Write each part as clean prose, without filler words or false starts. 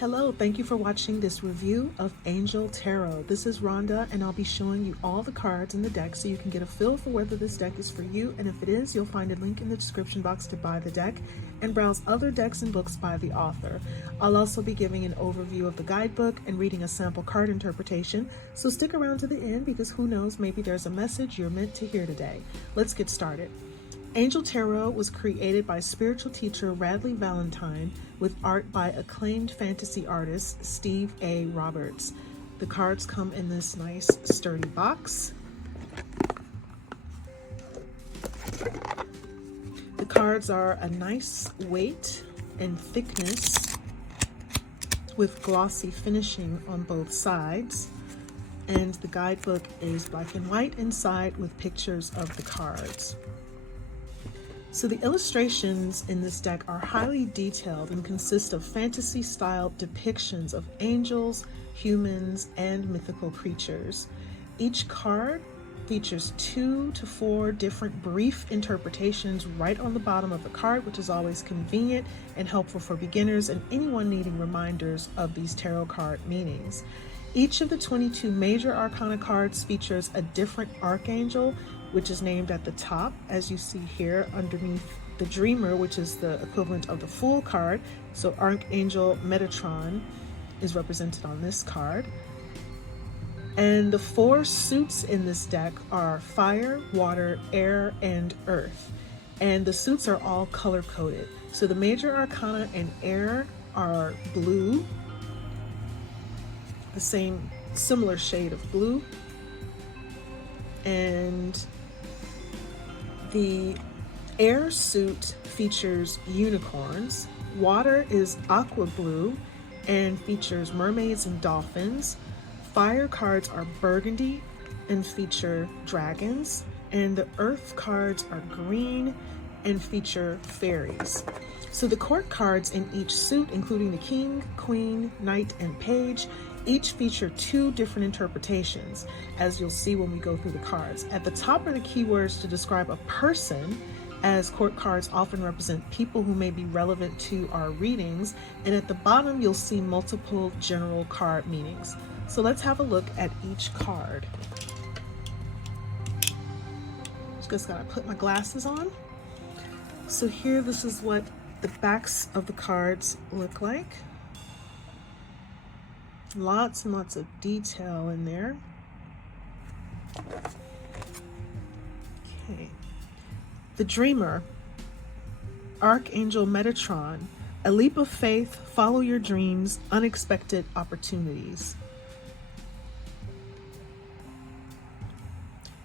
Hello, thank you for watching this review of Angel Tarot. This is Rhonda, and I'll be showing you all the cards in the deck so you can get a feel for whether this deck is for you, and if it is, you'll find a link in the description box to buy the deck and browse other decks and books by the author. I'll also be giving an overview of the guidebook and reading a sample card interpretation, so stick around to the end because who knows, maybe there's a message you're meant to hear today. Let's get started. Angel Tarot was created by spiritual teacher Radleigh Valentine with art by acclaimed fantasy artist Steve A. Roberts. The cards come in this nice sturdy box. The cards are a nice weight and thickness with glossy finishing on both sides. And the guidebook is black and white inside with pictures of the cards. So the illustrations in this deck are highly detailed and consist of fantasy-style depictions of angels, humans, and mythical creatures. Each card features 2 to 4 different brief interpretations right on the bottom of the card, which is always convenient and helpful for beginners and anyone needing reminders of these tarot card meanings. Each of the 22 major arcana cards features a different archangel, which is named at the top, as you see here underneath the Dreamer, which is the equivalent of the Fool card. So Archangel Metatron is represented on this card. And the 4 suits in this deck are fire, water, air, and earth. And the suits are all color-coded. So the major arcana and air are blue, the similar shade of blue. And the air suit features unicorns. Water is aqua blue and features mermaids and dolphins. Fire cards are burgundy and feature dragons. And the earth cards are green and feature fairies. So the court cards in each suit, including the king, queen, knight, and page, each feature 2 different interpretations, as you'll see when we go through the cards. At the top are the keywords to describe a person, as court cards often represent people who may be relevant to our readings, and at the bottom you'll see multiple general card meanings. So let's have a look at each card. Just gotta put my glasses on. So here, this is what the backs of the cards look like. Lots and lots of detail in there. Okay. The Dreamer, Archangel Metatron, a leap of faith, follow your dreams, unexpected opportunities.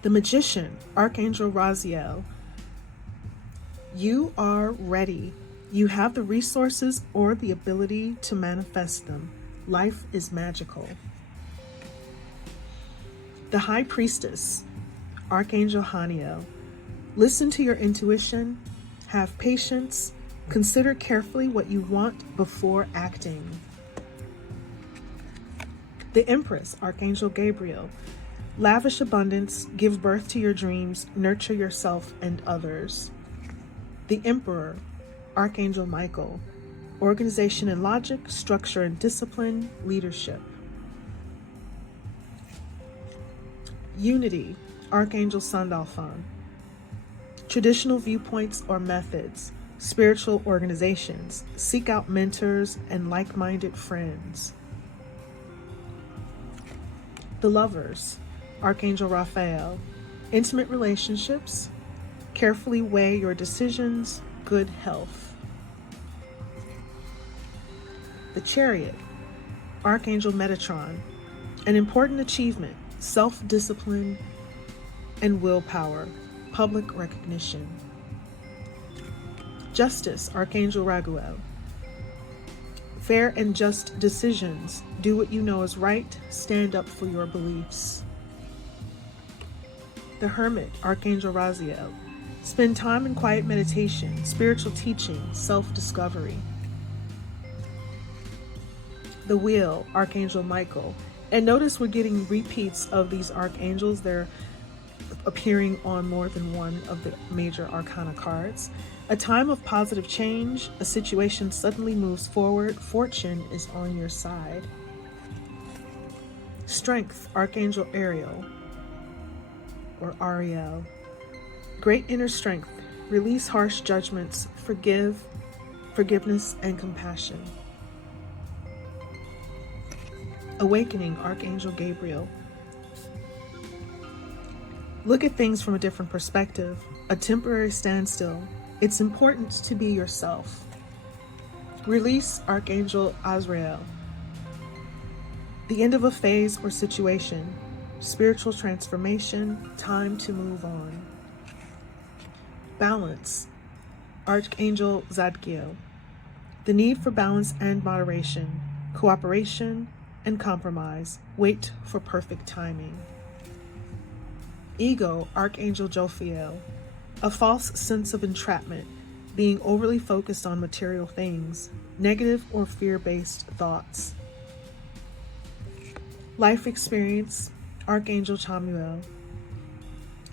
The Magician, Archangel Raziel, you are ready. You have the resources or the ability to manifest them. Life is magical. The High Priestess, Archangel Haniel, listen to your intuition, have patience, consider carefully what you want before acting. The Empress, Archangel Gabriel, lavish abundance, give birth to your dreams, nurture yourself and others. The Emperor, Archangel Michael, organization and logic, structure and discipline, leadership. Unity, Archangel Sandalphon, traditional viewpoints or methods, spiritual organizations, seek out mentors and like-minded friends. The Lovers, Archangel Raphael, intimate relationships, carefully weigh your decisions, good health. The Chariot, Archangel Metatron, an important achievement, self-discipline and willpower, public recognition. Justice, Archangel Raguel, fair and just decisions, do what you know is right, stand up for your beliefs. The Hermit, Archangel Raziel, spend time in quiet meditation, spiritual teaching, self-discovery. The Wheel, Archangel Michael, and notice we're getting repeats of these archangels. They're appearing on more than one of the major arcana cards. A time of positive change, a situation suddenly moves forward, fortune is on your side. Strength, Archangel Ariel, or Ariel. Great inner strength, release harsh judgments, forgiveness, and compassion. Awakening, Archangel Gabriel. Look at things from a different perspective, a temporary standstill. It's important to be yourself. Release, Archangel Azrael. The end of a phase or situation, spiritual transformation, time to move on. Balance, Archangel Zadkiel. The need for balance and moderation, cooperation and compromise. Wait for perfect timing. Ego, Archangel Jophiel. A false sense of entrapment, being overly focused on material things, negative or fear-based thoughts. Life experience, Archangel Chamuel.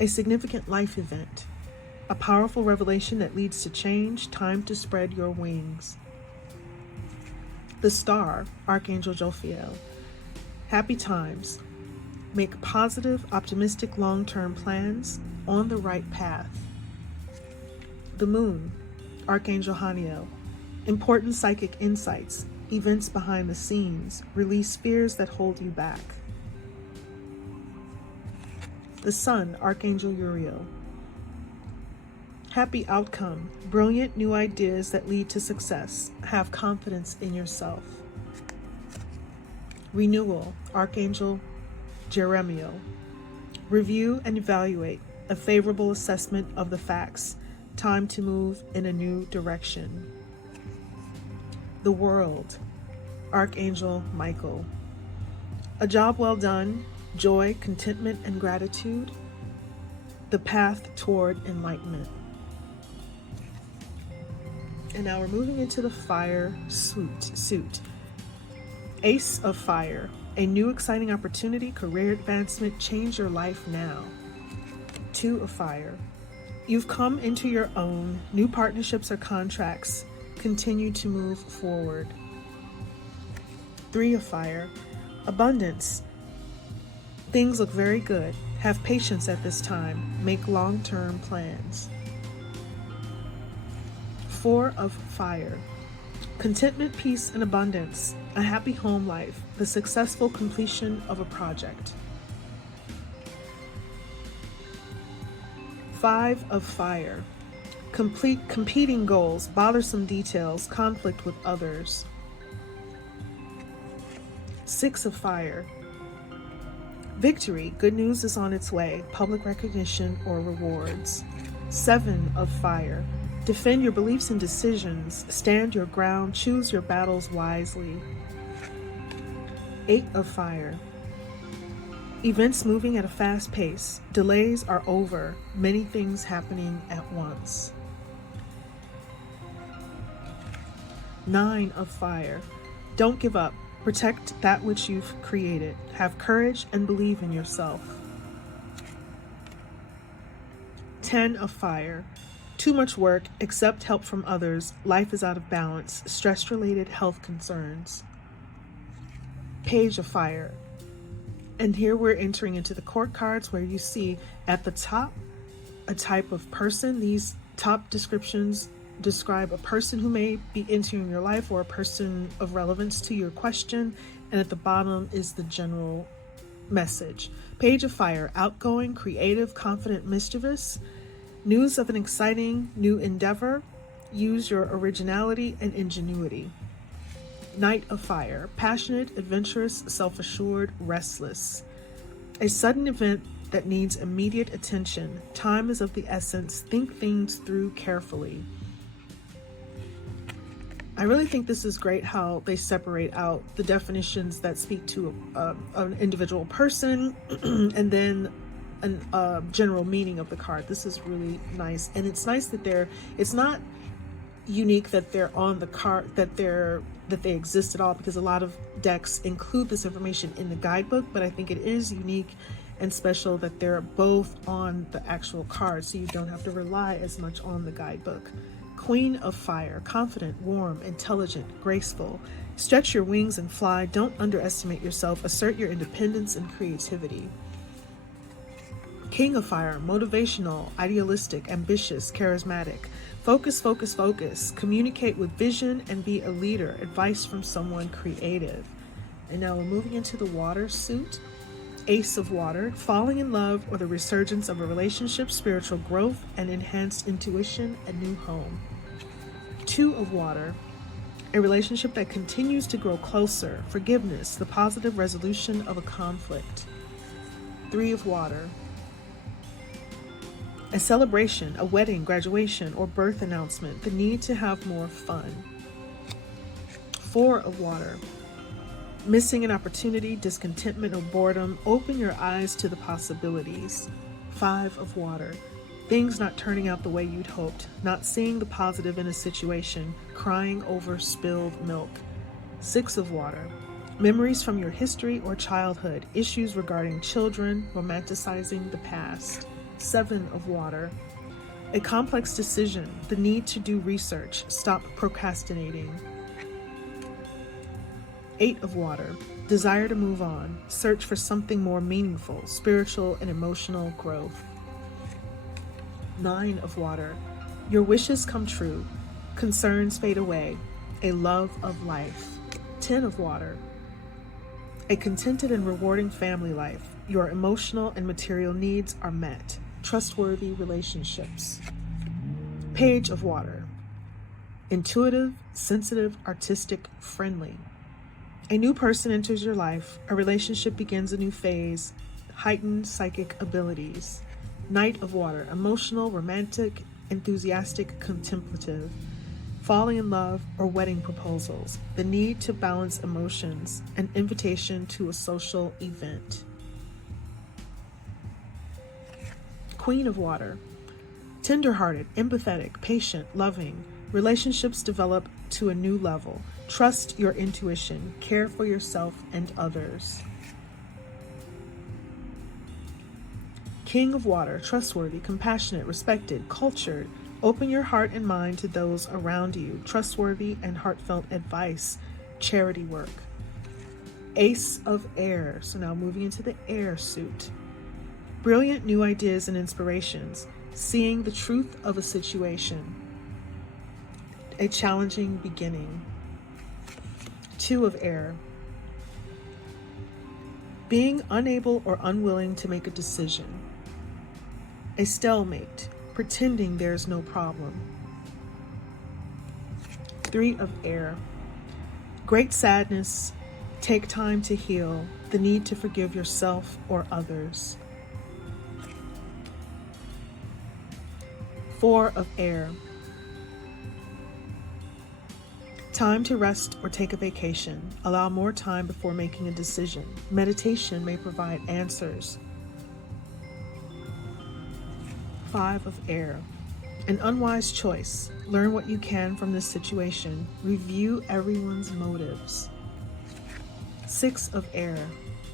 A significant life event, a powerful revelation that leads to change, time to spread your wings. The Star, Archangel Jophiel. Happy times. Make positive, optimistic, long-term plans, on the right path. The Moon, Archangel Haniel. Important psychic insights, events behind the scenes, release fears that hold you back. The Sun, Archangel Uriel. Happy outcome, brilliant new ideas that lead to success. Have confidence in yourself. Renewal, Archangel Jeremiel. Review and evaluate, a favorable assessment of the facts. Time to move in a new direction. The World, Archangel Michael. A job well done, joy, contentment, and gratitude. The path toward enlightenment. And now we're moving into the Fire suit. Ace of Fire. A new exciting opportunity, career advancement, change your life now. Two of Fire. You've come into your own, new partnerships or contracts. Continue to move forward. Three of Fire. Abundance. Things look very good. Have patience at this time. Make long-term plans. Four of Fire. Contentment, peace, and abundance. A happy home life. The successful completion of a project. Five of Fire. Competing goals, bothersome details, conflict with others. Six of Fire. Victory, good news is on its way, public recognition or rewards. Seven of Fire. Defend your beliefs and decisions, stand your ground, choose your battles wisely. Eight of Fire. Events moving at a fast pace, delays are over, many things happening at once. Nine of Fire. Don't give up. Protect that which you've created. Have courage and believe in yourself. 10 of Fire. Too much work, accept help from others. Life is out of balance. Stress-related health concerns. Page of Fire. And here we're entering into the court cards where you see at the top a type of person. These top descriptions describe a person who may be entering your life or a person of relevance to your question. And at the bottom is the general message. Page of Fire, outgoing, creative, confident, mischievous. News of an exciting new endeavor. Use your originality and ingenuity. Knight of Fire, passionate, adventurous, self-assured, restless. A sudden event that needs immediate attention. Time is of the essence. Think things through carefully. I really think this is great how they separate out the definitions that speak to an individual person and then a general meaning of the card. This is really nice. And it's nice that it's not unique that they're on the card, that they exist at all, because a lot of decks include this information in the guidebook, but I think it is unique and special that they're both on the actual card, so you don't have to rely as much on the guidebook. Queen of Fire, confident, warm, intelligent, graceful. Stretch your wings and fly. Don't underestimate yourself. Assert your independence and creativity. King of Fire, motivational, idealistic, ambitious, charismatic. Focus, focus, focus. Communicate with vision and be a leader. Advice from someone creative. And now we're moving into the water suit. Ace of Water, falling in love or the resurgence of a relationship, spiritual growth, and enhanced intuition, a new home. Two of Water, a relationship that continues to grow closer, forgiveness, the positive resolution of a conflict. Three of Water, a celebration, a wedding, graduation, or birth announcement, the need to have more fun. Four of Water, missing an opportunity, discontentment, or boredom, open your eyes to the possibilities. Five of Water, things not turning out the way you'd hoped, not seeing the positive in a situation, crying over spilled milk. Six of Water, memories from your history or childhood, issues regarding children, romanticizing the past. Seven of Water, a complex decision, the need to do research, stop procrastinating. Eight of Water, desire to move on, search for something more meaningful, spiritual and emotional growth. Nine of Water, your wishes come true, concerns fade away, a love of life. 10 of Water, a contented and rewarding family life, your emotional and material needs are met, trustworthy relationships. Page of Water, intuitive, sensitive, artistic, friendly. A new person enters your life, a relationship begins a new phase, heightened psychic abilities. Knight of Water, emotional, romantic, enthusiastic, contemplative. Falling in love or wedding proposals, the need to balance emotions, an invitation to a social event. Queen of Water, tender-hearted, empathetic, patient, loving. Relationships develop to a new level. Trust your intuition. Care for yourself and others. King of Water, trustworthy, compassionate, respected, cultured. Open your heart and mind to those around you. Trustworthy and heartfelt advice. Charity work. Ace of Air. So now moving into the air suit. Brilliant new ideas and inspirations. Seeing the truth of a situation. A challenging beginning. Two of Air. Being unable or unwilling to make a decision. A stalemate. Pretending there's no problem. Three of Air. Great sadness. Take time to heal. The need to forgive yourself or others. Four of Air. Time to rest or take a vacation. Allow more time before making a decision. Meditation may provide answers. Five of Air. An unwise choice. Learn what you can from this situation. Review everyone's motives. Six of Air.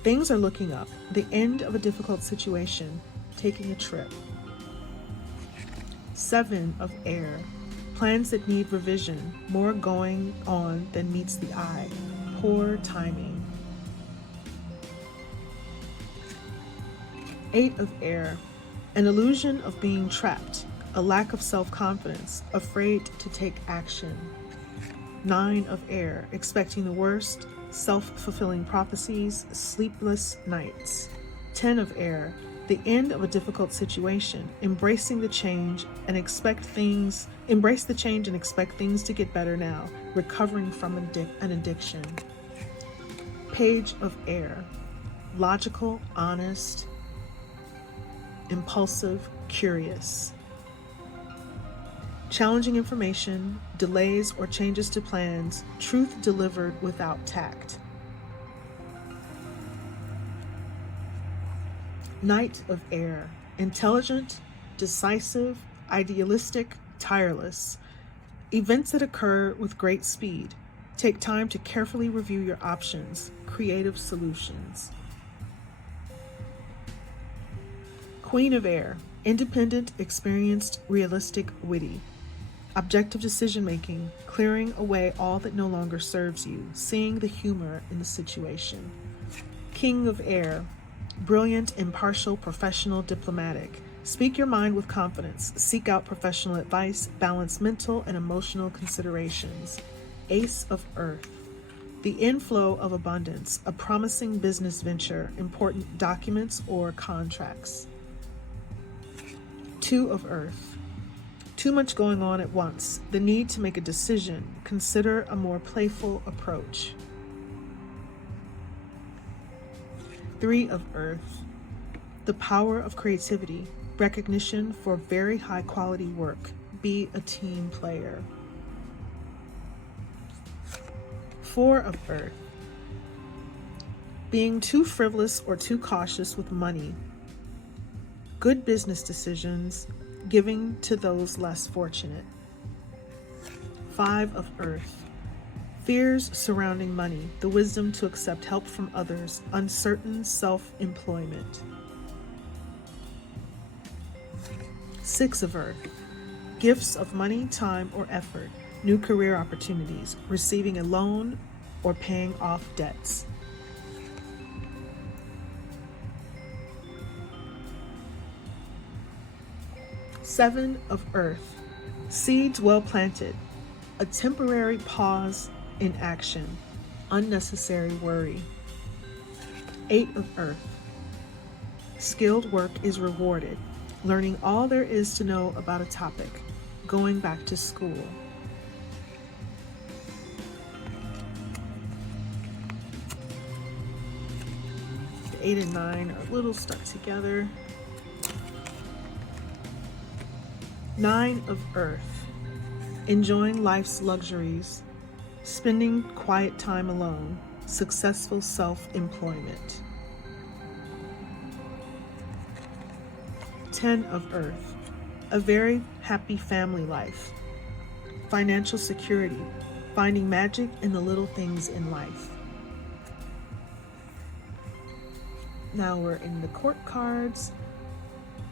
Things are looking up. The end of a difficult situation. Taking a trip. Seven of Air. Plans that need revision. More going on than meets the eye. Poor timing. Eight of Air. An illusion of being trapped. A lack of self-confidence. Afraid to take action. Nine of Air. Expecting the worst. Self-fulfilling prophecies. Sleepless nights. 10 of Air. The end of a difficult situation. Embracing the change and embrace the change and expect things to get better now. Recovering from an addiction. Page of Air. Logical, honest, impulsive, curious. Challenging information, delays or changes to plans, truth delivered without tact. Knight of Air. Intelligent, decisive, idealistic, tireless. Events that occur with great speed. Take time to carefully review your options. Creative solutions. Queen of Air, independent, experienced, realistic, witty. Objective decision making, clearing away all that no longer serves you, seeing the humor in the situation. King of Air, brilliant, impartial, professional, diplomatic. Speak your mind with confidence. Seek out professional advice. Balance mental and emotional considerations. Ace of Earth, the inflow of abundance, a promising business venture, important documents or contracts. Two of Earth, too much going on at once, the need to make a decision. Consider a more playful approach. Three of Earth, the power of creativity, recognition for very high quality work. Be a team player. Four of Earth, being too frivolous or too cautious with money. Good business decisions, giving to those less fortunate. Five of Earth, fears surrounding money, the wisdom to accept help from others, uncertain self-employment. Six of Earth, gifts of money, time, or effort, new career opportunities, receiving a loan, or paying off debts. Seven of Earth, seeds well planted, a temporary pause in action, unnecessary worry. Eight of Earth, skilled work is rewarded, learning all there is to know about a topic, going back to school. The 8 and 9 are a little stuck together. Nine of Earth, enjoying life's luxuries, spending quiet time alone, successful self-employment. 10 of Earth, a very happy family life, financial security, finding magic in the little things in life. Now we're in the court cards.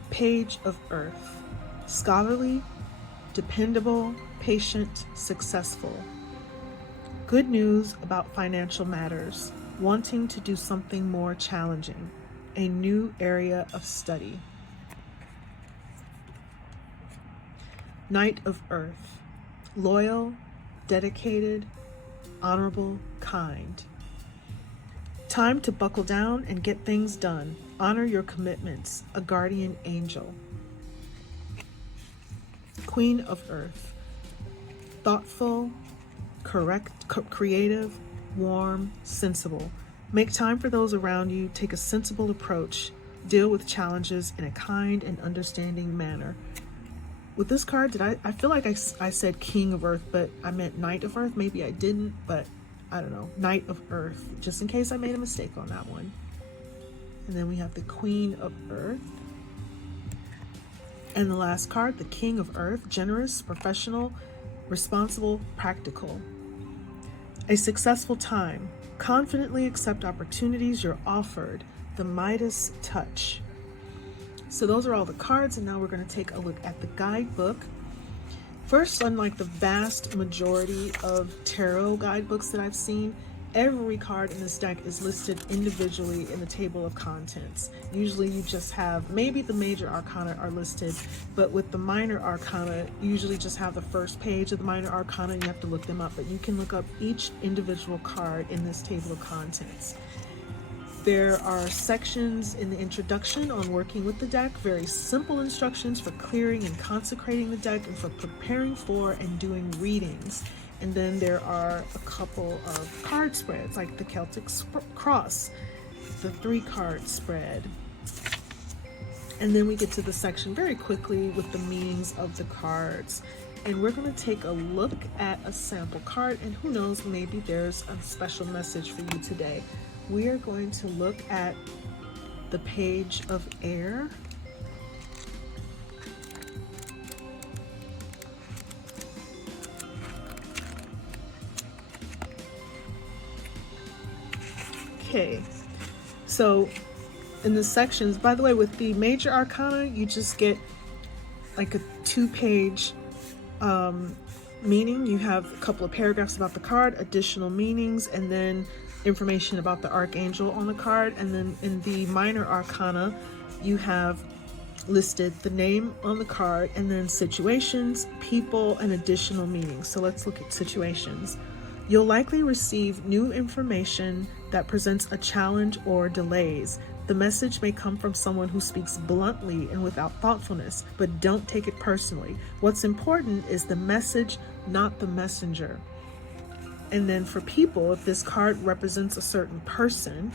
Page of Earth, scholarly, dependable, patient, successful. Good news about financial matters, wanting to do something more challenging, a new area of study. Knight of Earth, loyal, dedicated, honorable, kind. Time to buckle down and get things done. Honor your commitments, a guardian angel. Queen of Earth, thoughtful, creative, warm, sensible. Make time for those around you. Take a sensible approach. Deal with challenges in a kind and understanding manner. With this card, I feel like I said King of Earth, but I meant Knight of Earth. Maybe I didn't, but I don't know. Knight of Earth, just in case I made a mistake on that one. And then we have the Queen of Earth. And the last card, the King of Earth, generous, professional, responsible, practical. A successful time. Confidently accept opportunities you're offered. The Midas touch. So those are all the cards, and now we're going to take a look at the guidebook. First, unlike the vast majority of tarot guidebooks that I've seen, every card in this deck is listed individually in the table of contents. Usually you just have, maybe the major arcana are listed, but with the minor arcana, you usually just have the first page of the minor arcana, and you have to look them up, but you can look up each individual card in this table of contents. There are sections in the introduction on working with the deck, very simple instructions for clearing and consecrating the deck and for preparing for and doing readings. And then there are a couple of card spreads, like the Celtic Cross, the 3-card spread. And then we get to the section very quickly with the meanings of the cards. And we're going to take a look at a sample card, and who knows, maybe there's a special message for you today. We are going to look at the Page of Air. Okay, so in the sections. By the way, with the major arcana, you just get like a 2-page meaning. You have a couple of paragraphs about the card, additional meanings, and then information about the archangel on the card. And then in the minor arcana, you have listed the name on the card and then situations, people, and additional meanings. So let's look at situations. You'll likely receive new information that presents a challenge or delays. The message may come from someone who speaks bluntly and without thoughtfulness, but don't take it personally. What's important is the message, not the messenger. And then for people, if this card represents a certain person,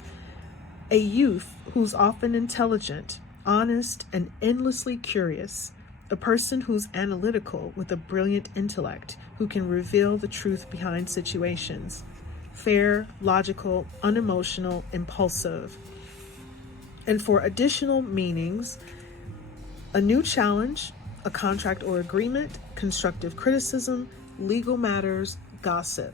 a youth who's often intelligent, honest, and endlessly curious, a person who's analytical with a brilliant intellect, who can reveal the truth behind situations, fair, logical, unemotional, impulsive. And for additional meanings, a new challenge, a contract or agreement, constructive criticism, legal matters, gossip.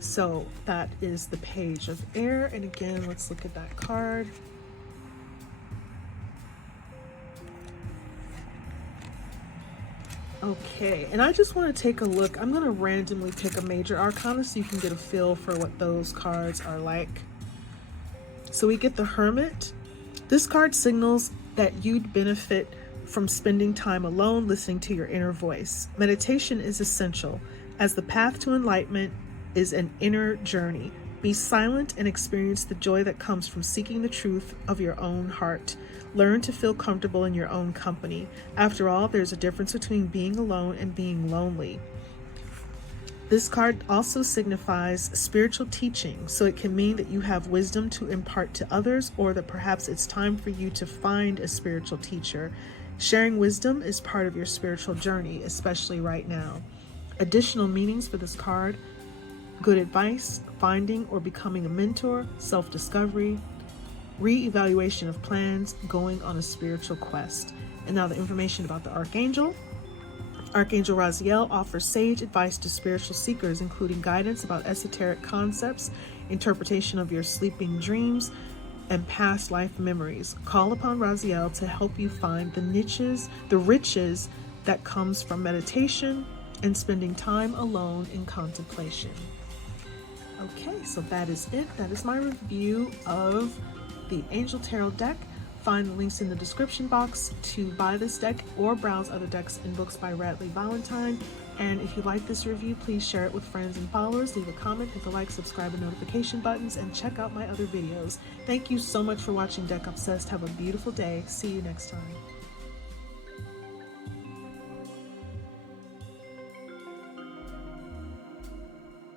So that is the Page of Air. And again, let's look at that card. Okay, and I just want to take a look. I'm going to randomly pick a major arcana so you can get a feel for what those cards are like. So we get the Hermit. This card signals that you'd benefit from spending time alone, listening to your inner voice. Meditation is essential, as the path to enlightenment is an inner journey. Be silent and experience the joy that comes from seeking the truth of your own heart. Learn to feel comfortable in your own company. After all, there's a difference between being alone and being lonely. This card also signifies spiritual teaching, so it can mean that you have wisdom to impart to others, or that perhaps it's time for you to find a spiritual teacher. Sharing wisdom is part of your spiritual journey, especially right now. Additional meanings for this card: good advice, finding or becoming a mentor, self-discovery, re-evaluation of plans, going on a spiritual quest. And now the information about the Archangel. Archangel Raziel offers sage advice to spiritual seekers, including guidance about esoteric concepts, interpretation of your sleeping dreams, and past life memories. Call upon Raziel to help you find the riches that comes from meditation and spending time alone in contemplation. Okay, so that is it. That is my review of the Angel Tarot deck. Find the links in the description box to buy this deck or browse other decks and books by Radleigh Valentine. And if you like this review, please share it with friends and followers. Leave a comment, hit the like, subscribe, and notification buttons, and check out my other videos. Thank you so much for watching Deck Obsessed. Have a beautiful day. See you next time.